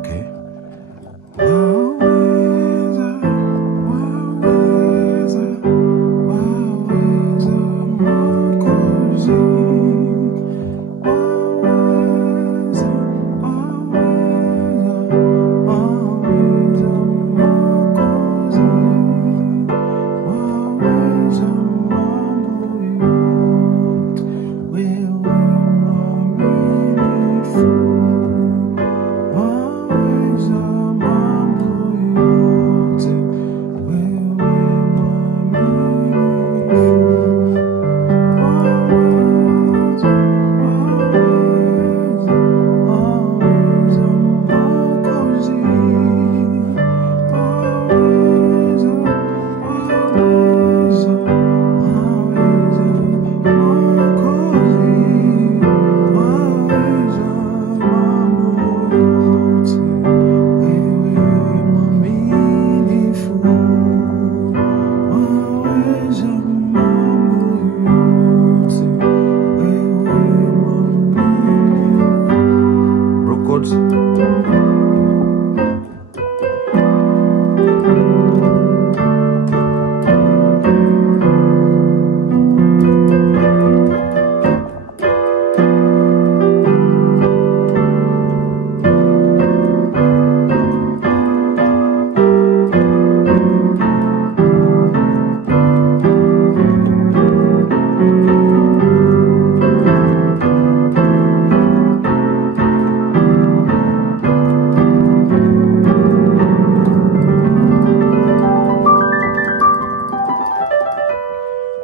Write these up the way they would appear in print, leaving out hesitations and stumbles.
Okay.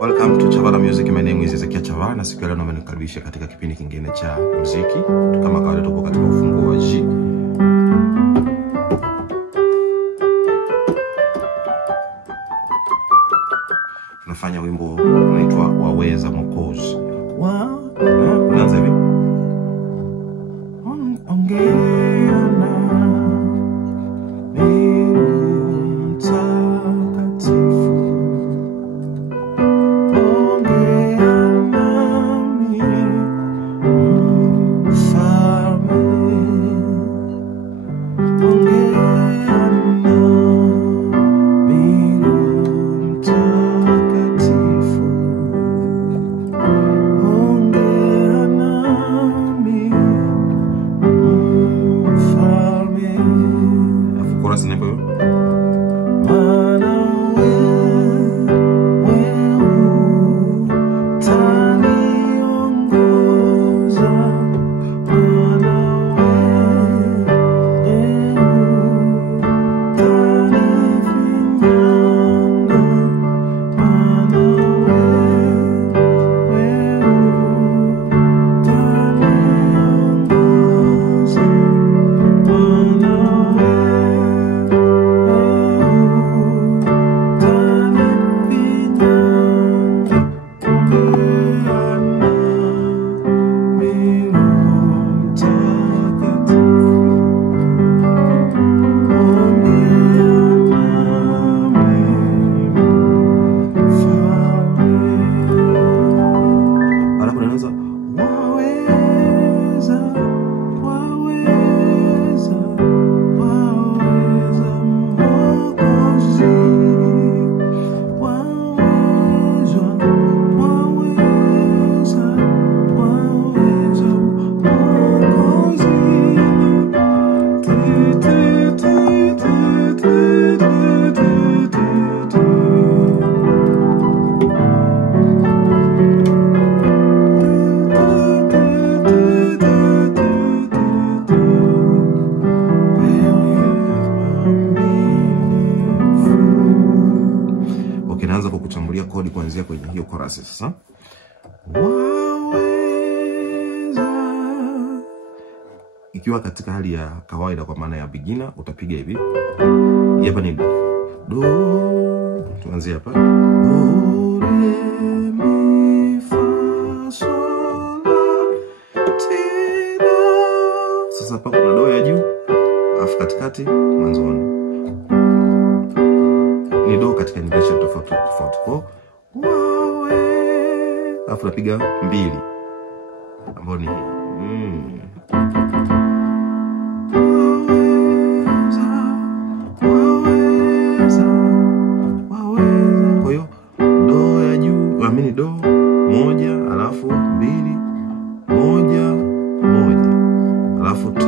Welcome to Chavala Music. My name is Ezekiel Chavala na siku ya leo nimekukaribisha katika kipindi kingine cha muziki. Kama kawaida tuko katika ufunguo wa G. Tunafanya wimbo unaitwa Waweza Mwokozi. Unaanza hivi. Naanza kwa kuchambulia kodi kuanzia kwenye hiyo chorus sasa. Waweza. Ikiwa katika hali ya kawaida kwa maana ya beginner utapiga hivi. Hapa ni do. Tuanzie hapa. Do re mi fa sol la ti do. Sasa hapa kuna do ya juu, alafu katikati mwanzoni. Ni do katika inversion tofauti. Kwa wawe alafu napiga mbili ambapo ni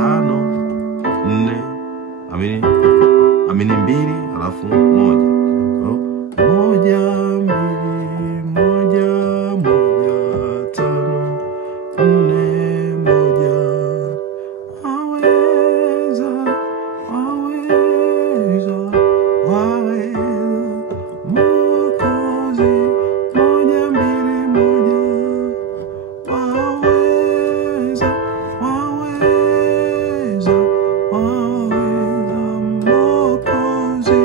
4 amini 2 alafu 1. Moja, 2, 1, 1, 5, 4, 1. Waweza, waweza, waweza, Mwokozi. 1, 2, 1. Waweza, waweza, waweza, Mwokozi.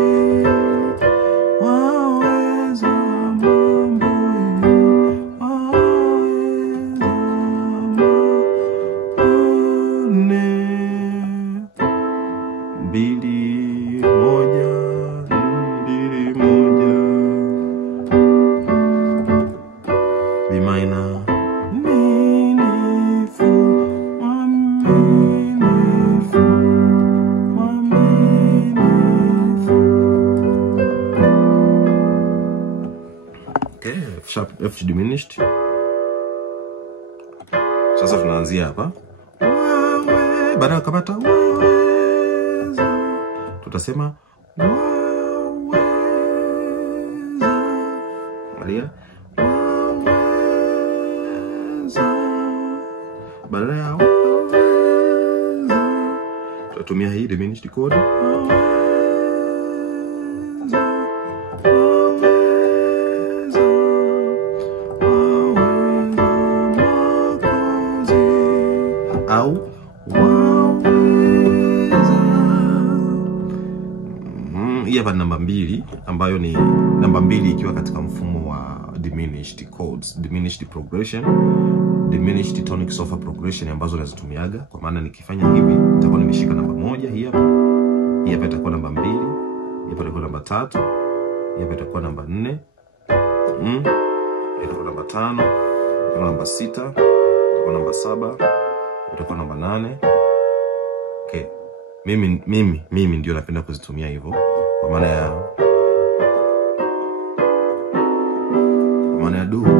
Waweza mambo yote. Waweza nne, 2, 1, 2, 1. B minor. Mwaminifu, mwaminifu, mwaminifu. Okay, F sharp, F diminished. Sasa tunaanzia hapa. Wawe, baada ya kupata waweza, tutasema waweza. Maria. Waweza. Baada ya waweza, tutatumia hii diminished chord. Waweza. Au waweza. Hii hapa namba 2 ambayo ni namba 2 ikiwa katika mfumo wa diminished chords, diminished progression, diminished tonic sofa progression ambazo nazitumiaga. Kwa maana nikifanya hivi nitakuwa nimeshika namba 1 hii hapa. Hii hapa itakuwa namba 2, hii hapa itakuwa namba 3, hii hapa itakuwa namba 4. Itakuwa namba 5, itakuwa namba 6, itakuwa namba 7, itakuwa namba 8. Okay. Mimi ndio napenda kuzitumia hivyo kwa maana ya do, re,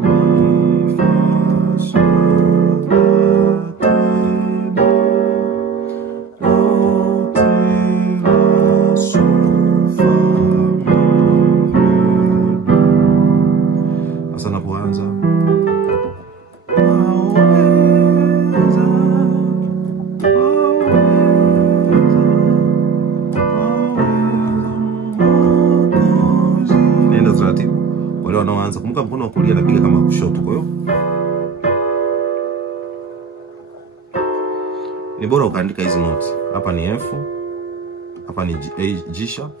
mi, fa, sol, la, ti, do, ti, la, sol, fa, mi, re, do. Sasa napoanza wanaanza kumbuka mkono wa kulia napiga kama kushoto. Kwa hiyo ni bora ukaandika hizi notes. Hapa ni F, hapa ni G sharp,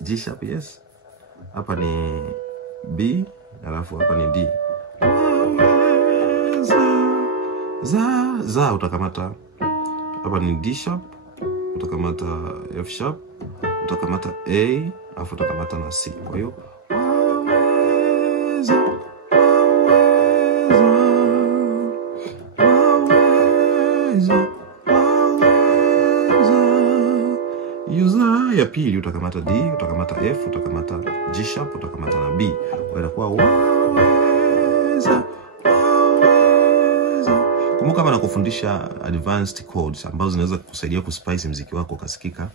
G sharp, yes. Hapa ni B, alafu hapa ni D. Za utakamata. Hapa ni D sharp, utakamata F sharp, utakamata A, alafu utakamata na C. Kwa hiyo ya pili utakamata D, utakamata F, utakamata G sharp, utakamata na B. Kwa inakuwa waweza, waweza. Kumbuka kama nakufundisha advanced chords ambazo zinaweza kukusaidia kuspice muziki wako ukasikika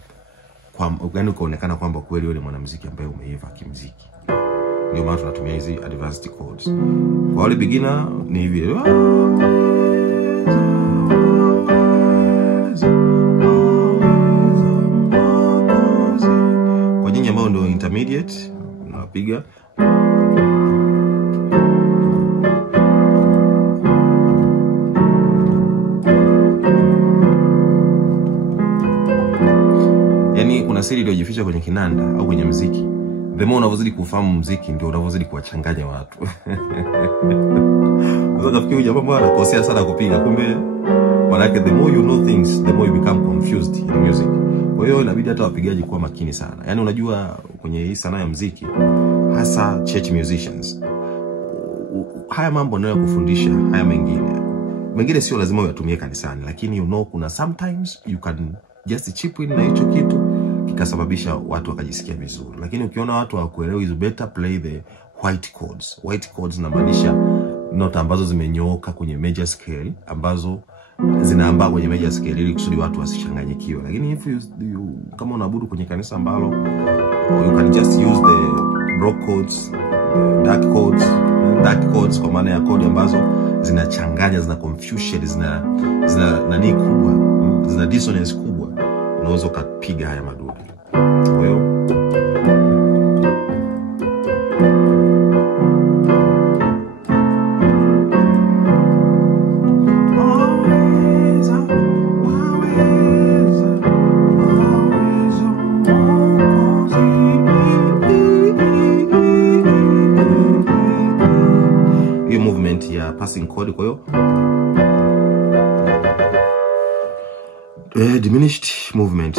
kwa gani, ukaonekana kwamba kweli wewe ni mwanamuziki ambaye umeiva kimuziki. Ndio maana tunatumia hizi advanced chords. Kwa wale beginner ni hivi. Kwa nyinyi ambao ndio intermediate unapiga kuna siri iliyojificha kwenye kinanda au kwenye muziki. The more unavyozidi kufahamu muziki ndio unavyozidi kuwachanganya watu. Unaweza kufikiri jamaa bwana anakosea sana kupiga, kumbe maana the more you know things the more you become confused in music. Kwa hiyo inabidi hata wapigaji kuwa makini sana. Yaani unajua kwenye hii sanaa ya muziki hasa church musicians, haya mambo ndio kufundisha, haya mengine sio lazima uyatumie kanisani, lakini kuna sometimes you can just chip in na hicho kitu kikasababisha watu wakajisikia vizuri. Lakini ukiona watu hawakuelewa, is better play the white chords. White chords inamaanisha nota ambazo zimenyooka kwenye major scale, ambazo zinaambaa kwenye major scale ili kusudi watu wasichanganyikiwe. Lakini if you kama unaabudu kwenye kanisa ambalo you can just use the broke chords, dark chords kwa maana ya kodi ambazo zinachanganya, zina confusion, zina nani kubwa, zina dissonance kubwa, unaweza kupiga haya madude. Kwa hiyo passing chord, kwa hiyo diminished movement.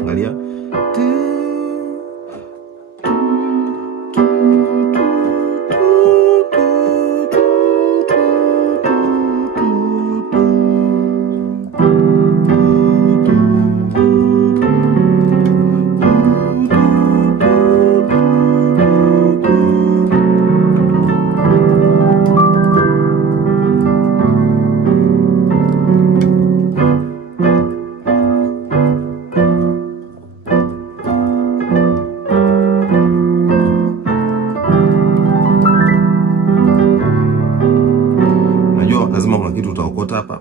Angalia. Lazima kuna kitu utaokota hapa.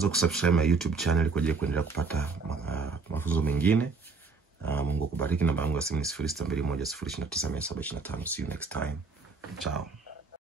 unaweza kusubscribe my YouTube channel kwa ajili ya kuendelea kupata mafunzo mengine. Mungu akubariki. Namba yangu ya simu ni 0621 029 725. See you next time. Ciao.